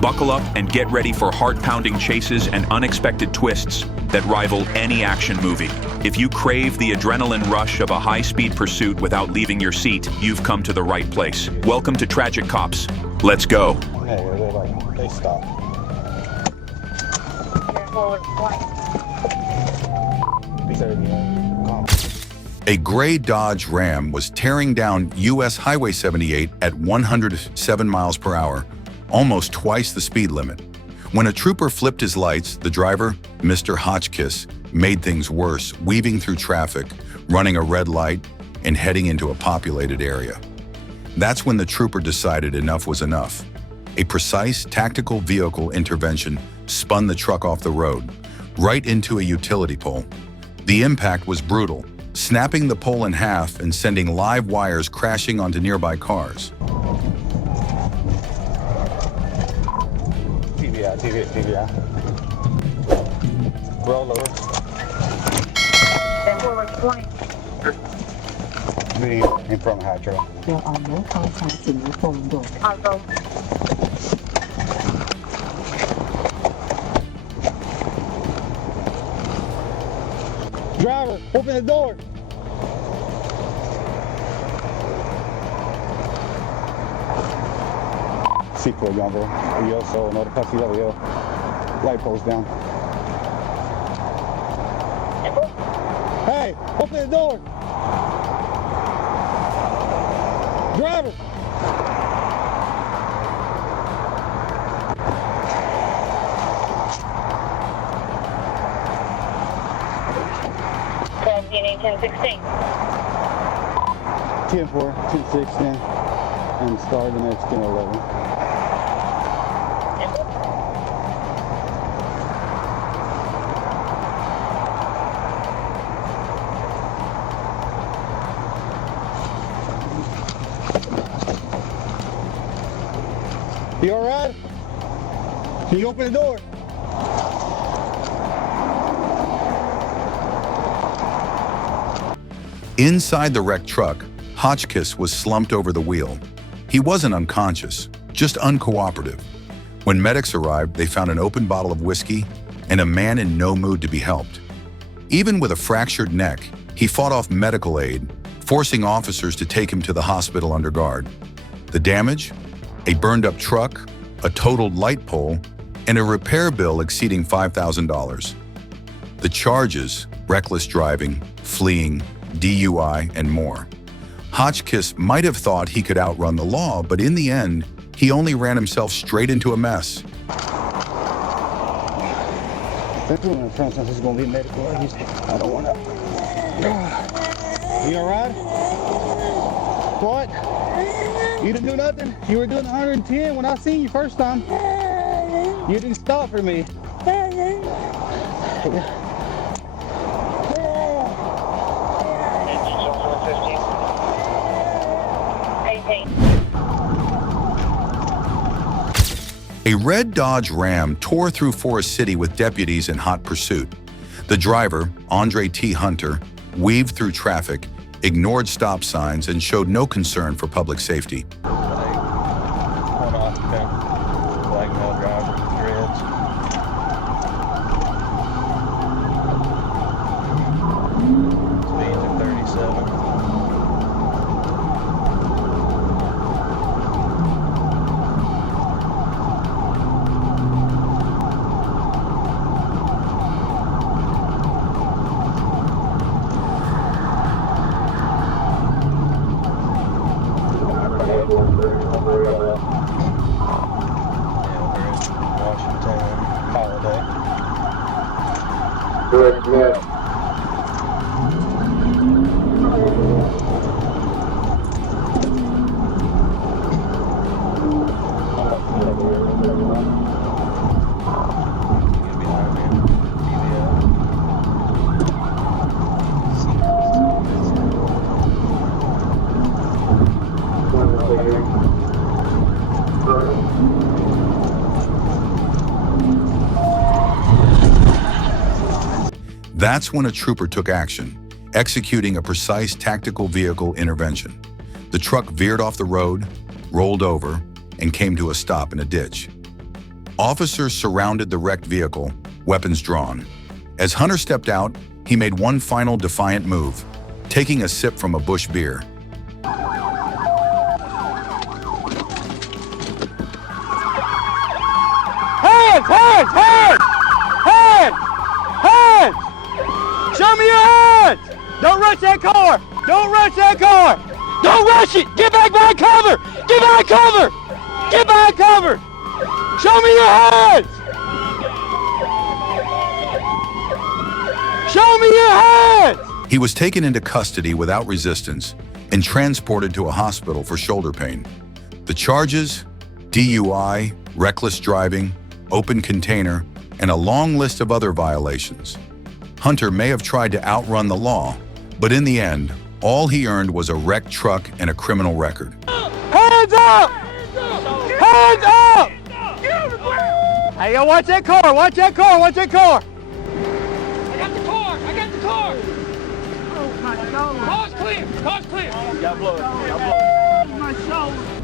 Buckle up and get ready for heart-pounding chases and unexpected twists that rival any action movie. If you crave the adrenaline rush of a high-speed pursuit without leaving your seat, you've come to the right place. Welcome to Tragic Cops. Let's go. They stopped. A gray Dodge Ram was tearing down U.S. Highway 78 at 107 miles per hour, almost twice the speed limit. When a trooper flipped his lights, the driver, Mr. Hotchkiss, made things worse, weaving through traffic, running a red light, and heading into a populated area. That's when the trooper decided enough was enough. A precise tactical vehicle intervention spun the truck off the road, right into a utility pole. The impact was brutal, snapping the pole in half and sending live wires crashing onto nearby cars. TVI. Roll over. In front of Hydro. There are no contacts in your phone book. Driver, open the door. C4 yonder. Yo, so no, the pussy over here. Light post down. Hey, open the door. Driver. DNA 1016. 10-4, 10-6, and start the next 10-11. You all right? Can you open the door? Inside the wrecked truck, Hotchkiss was slumped over the wheel. He wasn't unconscious, just uncooperative. When medics arrived, they found an open bottle of whiskey and a man in no mood to be helped. Even with a fractured neck, he fought off medical aid, forcing officers to take him to the hospital under guard. The damage? A burned-up truck, a totaled light pole, and a repair bill exceeding $5,000. The charges: reckless driving, fleeing, DUI, and more. Hotchkiss might have thought he could outrun the law, but in the end, he only ran himself straight into a mess. That's what I'm trying to say. It's going to be medical. I don't want to. You all right? What? You didn't do nothing? You were doing 110 when I seen you first time. You didn't stop for me. A red Dodge Ram tore through Forest City with deputies in hot pursuit. The driver, Andre T. Hunter, weaved through traffic, ignored stop signs, and showed no concern for public safety. Black male driver, dreads. Speeds are 37. Washington holiday. That's when a trooper took action, executing a precise tactical vehicle intervention. The truck veered off the road, rolled over, and came to a stop in a ditch. Officers surrounded the wrecked vehicle, weapons drawn. As Hunter stepped out, he made one final defiant move, taking a sip from a bush beer. Hands! Hands! Hands! Hands! Hands! Show me your hands! Don't rush that car! Don't rush that car! Don't rush it! Get back behind cover! Get behind cover! Get behind cover! Show me your hands! Show me your hands! He was taken into custody without resistance and transported to a hospital for shoulder pain. The charges: DUI, reckless driving, open container, and a long list of other violations. Hunter may have tried to outrun the law, but in the end, all he earned was a wrecked truck and a criminal record. Hands up! Hands up! Hey, yo, watch that car! Watch that car! Watch that car! I got the car! I got the car! Oh my God! Car's clear! Car's clear! Got blood. Got blood. My shoulder!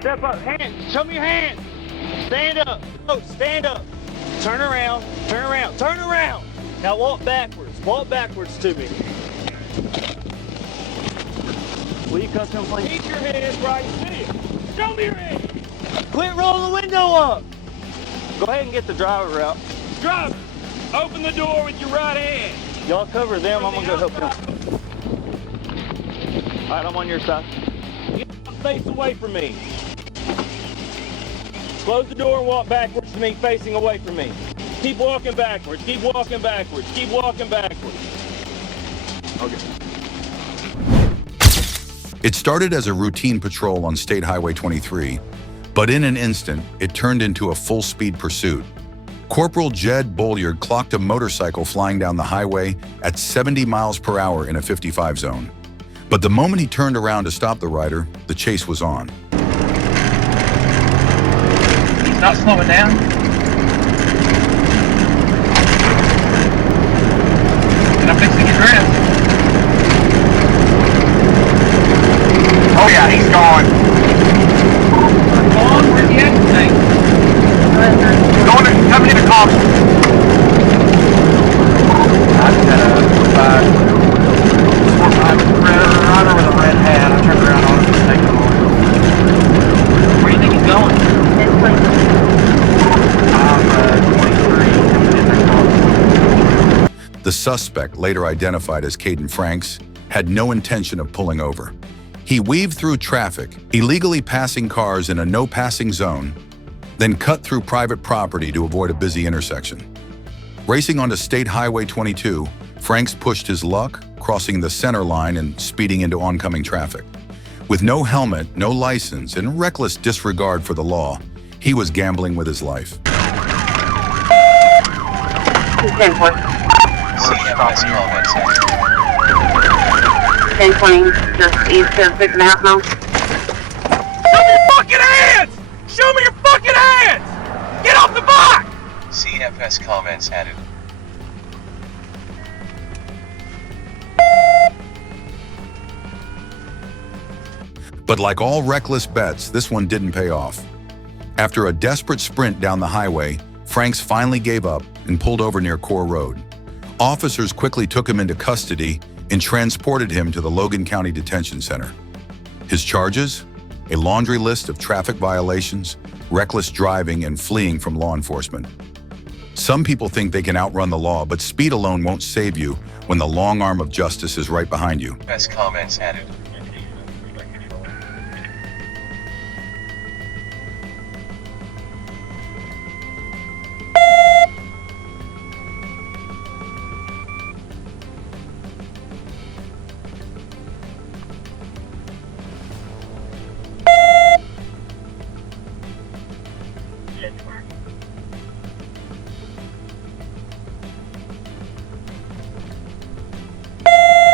Step up. Hands. Show me your hands. Stand up. Oh, stand up. Turn around. Turn around. Turn around. Now walk backwards. Walk backwards to me. Will you come please? Keep your hands where I can see it. Show me your hands. Quit rolling the window up. Go ahead and get the driver out. Driver, open the door with your right hand. Y'all cover them. I'm gonna go help them. All right, I'm on your side. Get face away from me. Close the door and walk backwards to me, facing away from me. Keep walking backwards. Keep walking backwards. Keep walking backwards. Okay. It started as a routine patrol on State Highway 23, but in an instant, it turned into a full-speed pursuit. Corporal Jed Bolliard clocked a motorcycle flying down the highway at 70 miles per hour in a 55 zone. But the moment he turned around to stop the rider, the chase was on. He's not slowing down. And I'm fixing to get dressed. Oh yeah, he's gone. Gone? Where's the exit thing? Coming in the cops. I just had a rider with a red hat. I turned around on him and taken him over. Where do you think he's going? I'm 23. The suspect, later identified as Caden Franks, had no intention of pulling over. He weaved through traffic, illegally passing cars in a no-passing zone, then cut through private property to avoid a busy intersection. Racing onto State Highway 22, Franks pushed his luck, crossing the center line and speeding into oncoming traffic. With no helmet, no license, and reckless disregard for the law, he was gambling with his life. Just east of 6.5 miles. Show me your fucking hands! Show me your fucking hands! Get off the box! CFS comments added. But like all reckless bets, this one didn't pay off. After a desperate sprint down the highway, Franks finally gave up and pulled over near Core Road. Officers quickly took him into custody and transported him to the Logan County Detention Center. His charges? A laundry list of traffic violations, reckless driving, and fleeing from law enforcement. Some people think they can outrun the law, but speed alone won't save you when the long arm of justice is right behind you. Best comments added.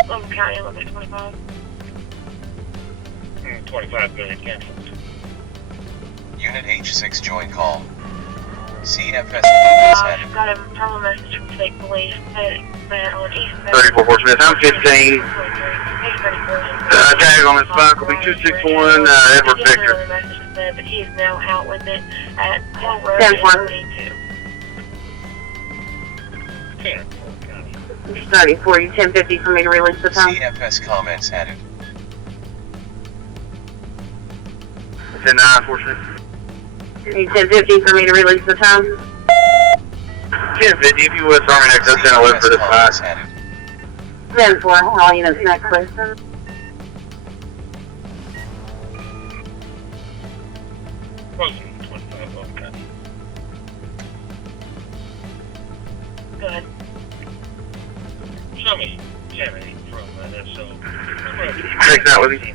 Logan County, limit 25. 25 billion cancel. Unit H6 join call. CFS comments added. Got a terminal message from state police that on East 34 Fort Smith, I'm 15. Tag on his spike will be 261 Edward Victor. Message said that he is now out with it at Hill Road and 42. 34, you 1050 for me to release the time. CFS comments added. 10-9 Fort Smith. You 1050 for me to release the time. 1050 if you would, Army next up 10 11 for this comments spike. added. 10-4, all units next, please. Closing 25 Logan County. Go ahead. Show me Jeremy from SO. Take that with you.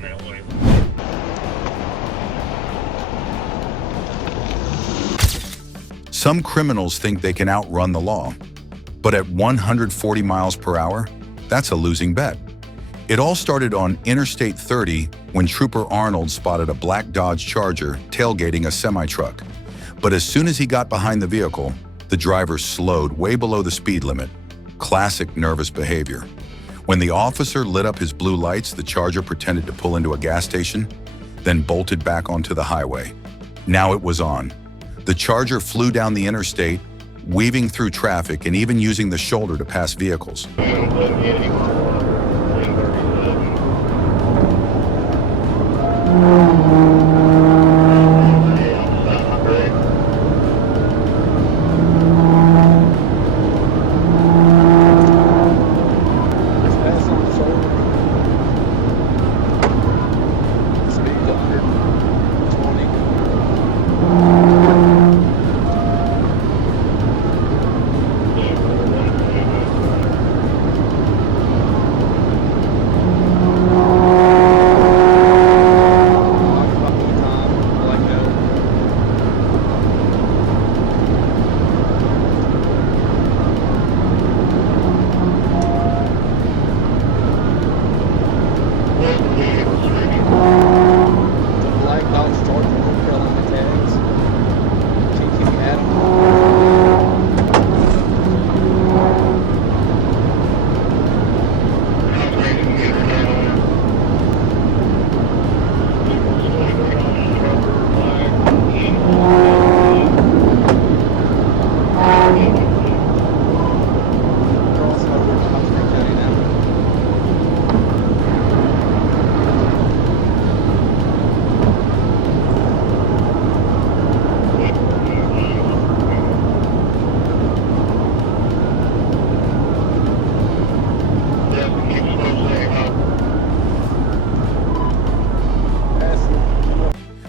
Some criminals think they can outrun the law, but at 140 miles per hour, that's a losing bet. It all started on Interstate 30 when Trooper Arnold spotted a black Dodge Charger tailgating a semi-truck. But as soon as he got behind the vehicle, the driver slowed way below the speed limit. Classic nervous behavior. When the officer lit up his blue lights, the Charger pretended to pull into a gas station. then bolted back onto the highway. Now it was on. The Charger flew down the interstate, weaving through traffic and even using the shoulder to pass vehicles.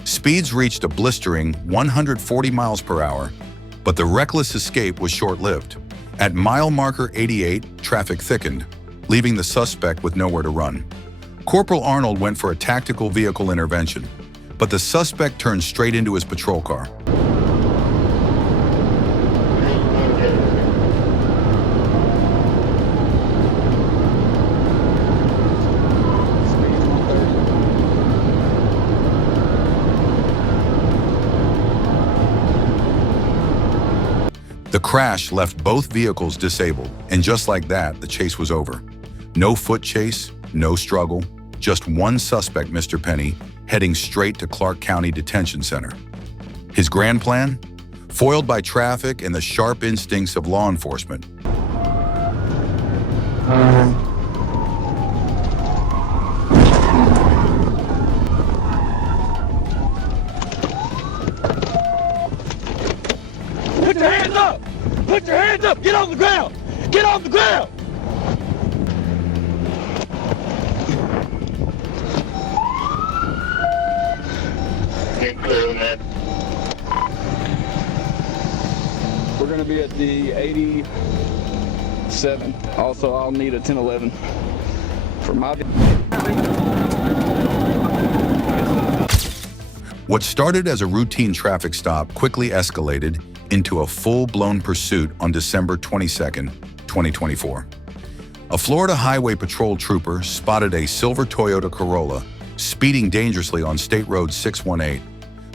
Speeds reached a blistering 140 miles per hour, but the reckless escape was short-lived. At mile marker 88, traffic thickened, leaving the suspect with nowhere to run. Corporal Arnold went for a tactical vehicle intervention, but the suspect turned straight into his patrol car. The crash left both vehicles disabled, and just like that, the chase was over. No foot chase, no struggle, just one suspect, Mr. Penny, heading straight to Clark County Detention Center. His grand plan? Foiled by traffic and the sharp instincts of law enforcement. Put your hands up! Put your hands up! Get on the ground! Get on the ground! We're going to be at the 87. Also, I'll need a 1011 for my... What started as a routine traffic stop quickly escalated into a full-blown pursuit on December 22, 2024. A Florida Highway Patrol trooper spotted a silver Toyota Corolla speeding dangerously on State Road 618.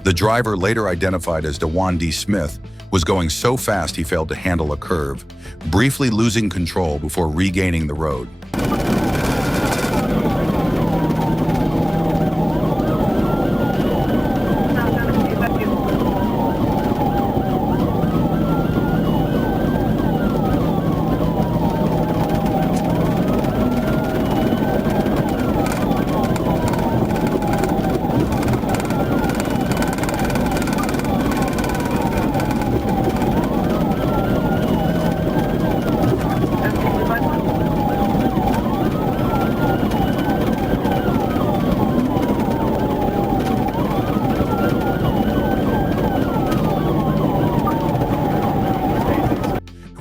The driver, later identified as DeJuan D. Smith, was going so fast he failed to handle a curve, briefly losing control before regaining the road.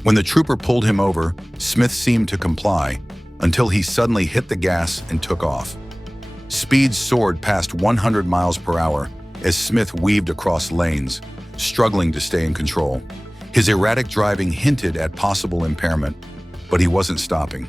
When the trooper pulled him over, Smith seemed to comply until he suddenly hit the gas and took off. Speeds soared past 100 miles per hour as Smith weaved across lanes, struggling to stay in control. His erratic driving hinted at possible impairment, but he wasn't stopping.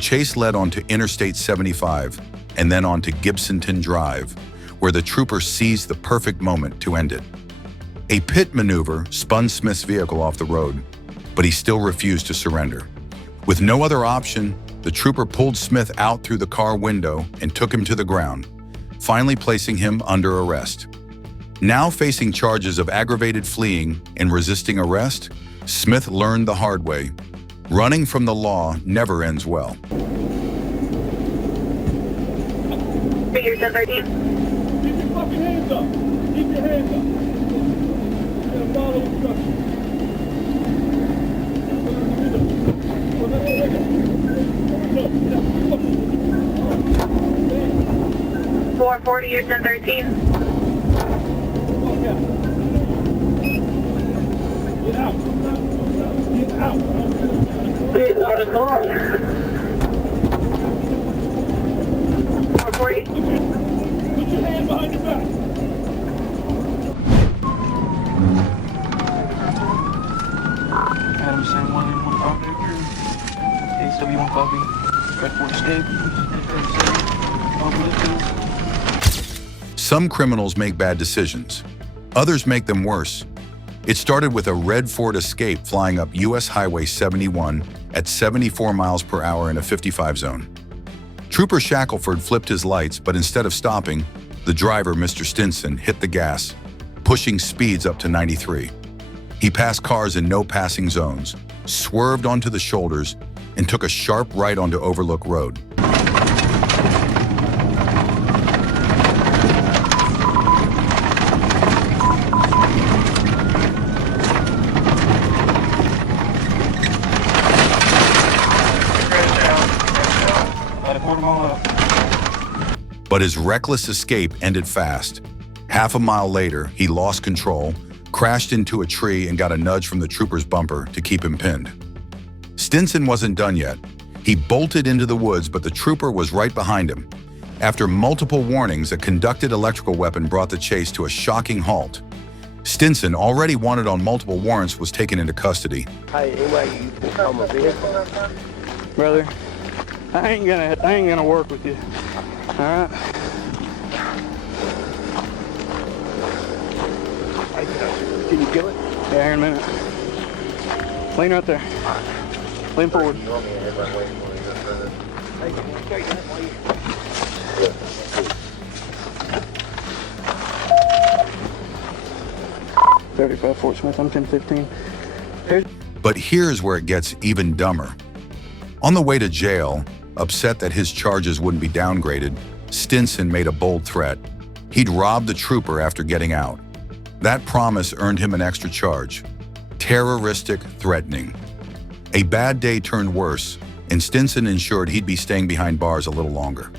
chase led onto Interstate 75 and then onto Gibsonton Drive, where the trooper seized the perfect moment to end it. A pit maneuver spun Smith's vehicle off the road, but he still refused to surrender. With no other option, the trooper pulled Smith out through the car window and took him to the ground, finally placing him under arrest. Now facing charges of aggravated fleeing and resisting arrest, Smith learned the hard way. Running from the law never ends well. Figure 1013. Keep your fucking hands up. Keep your hands up. You're gonna follow instructions. 440 or 1013. Get out. Get out. Get out of the car. 440. Put your hand behind your back. Adam Sam 115 Victor. AW1 Red Ford Escape. Some criminals make bad decisions. Others make them worse. It started with a red Ford Escape flying up US Highway 71 at 74 miles per hour in a 55 zone. Trooper Shackelford flipped his lights, but instead of stopping, the driver, Mr. Stinson, hit the gas, pushing speeds up to 93. He passed cars in no passing zones, swerved onto the shoulders, and took a sharp right onto Overlook Road. But his reckless escape ended fast. Half a mile later, he lost control, crashed into a tree, and got a nudge from the trooper's bumper to keep him pinned. Stinson wasn't done yet. He bolted into the woods, but the trooper was right behind him. After multiple warnings, a conducted electrical weapon brought the chase to a shocking halt. Stinson, already wanted on multiple warrants, was taken into custody. Brother, I ain't gonna work with you. All right. Can you kill it? Yeah, here in a minute. Lean right there. Lean forward. .35 Fort Smith. I'm 1015. But here's where it gets even dumber. On the way to jail, upset that his charges wouldn't be downgraded, Stinson made a bold threat. He'd rob the trooper after getting out. That promise earned him an extra charge: terroristic threatening. A bad day turned worse, and Stinson ensured he'd be staying behind bars a little longer.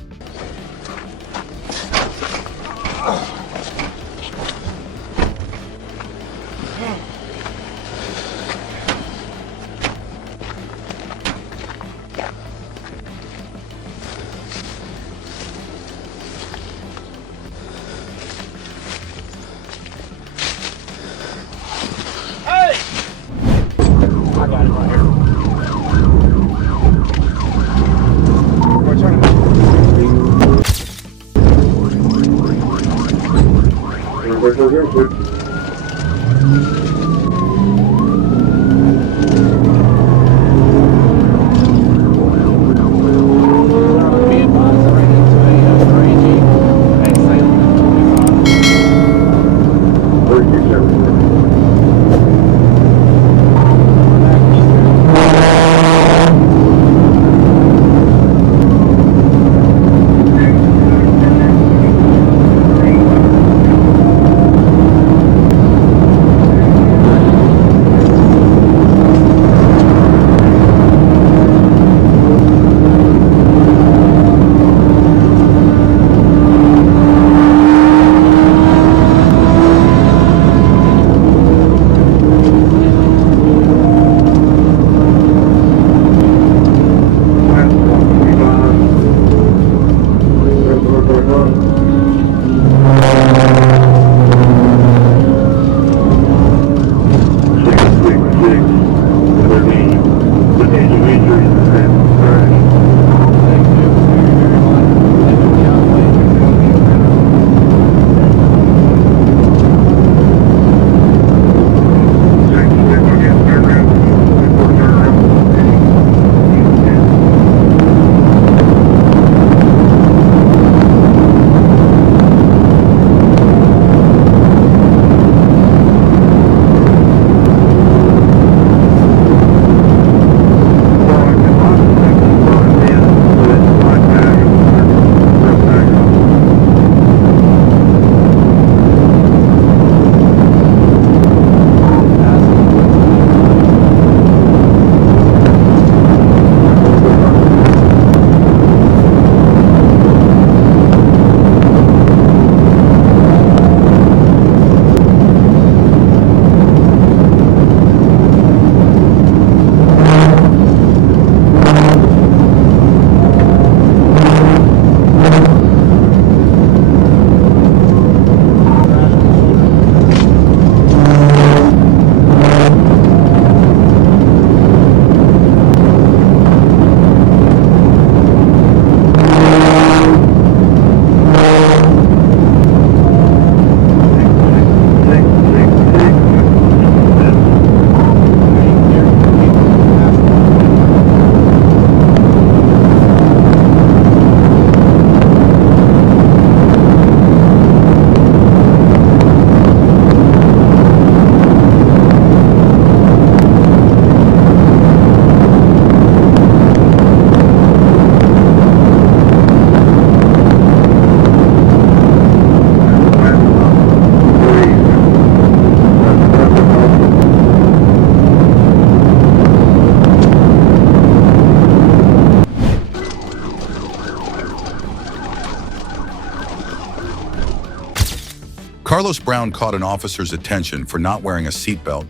Carlos Brown caught an officer's attention for not wearing a seatbelt,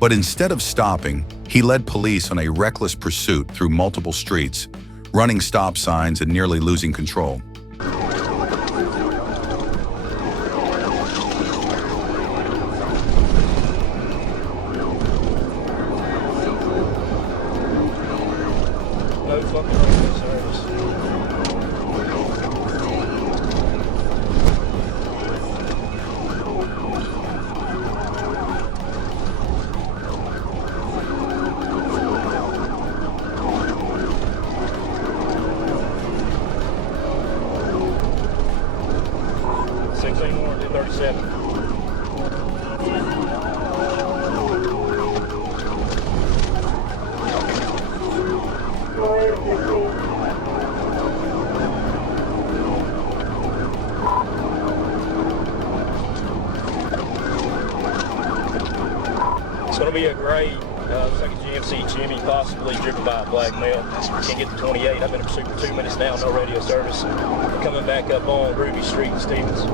but instead of stopping, he led police on a reckless pursuit through multiple streets, running stop signs and nearly losing control. No fucking radio service. More than 37. It's going to be a gray, looks like a GMC Jimmy, possibly driven by a black male. Can't get to 28. I've been in pursuit for 2 minutes now, no radio service. Coming back up on Ruby Street in Stevens.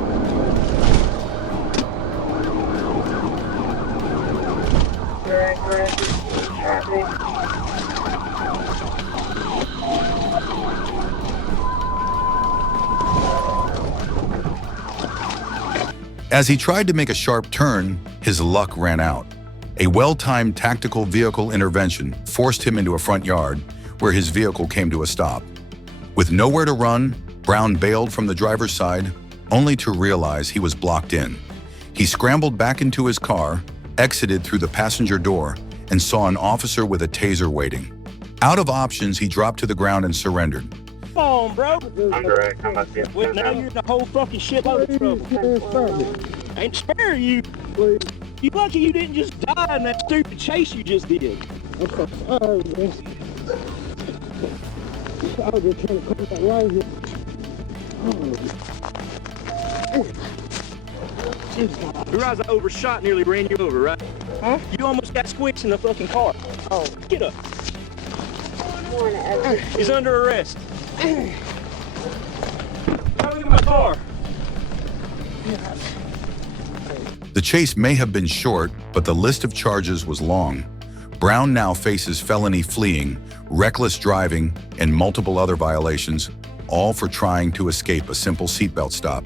As he tried to make a sharp turn, his luck ran out. A well-timed tactical vehicle intervention forced him into a front yard where his vehicle came to a stop. With nowhere to run, Brown bailed from the driver's side, only to realize he was blocked in. He scrambled back into his car, exited through the passenger door, and saw an officer with a taser waiting. Out of options, he dropped to the ground and surrendered. Come on, bro. Well, now you're in a whole fucking shitload of trouble. I ain't spare you. You lucky you didn't just die in that stupid chase you just did. I'm so sorry, man. I was just trying to come back right here. You realize I overshot, nearly ran you over, right? Huh? You almost got squished in the fucking car. Oh. Get up. He's under arrest. Come look at my car. The chase may have been short, but the list of charges was long. Brown now faces felony fleeing, reckless driving, and multiple other violations, all for trying to escape a simple seatbelt stop.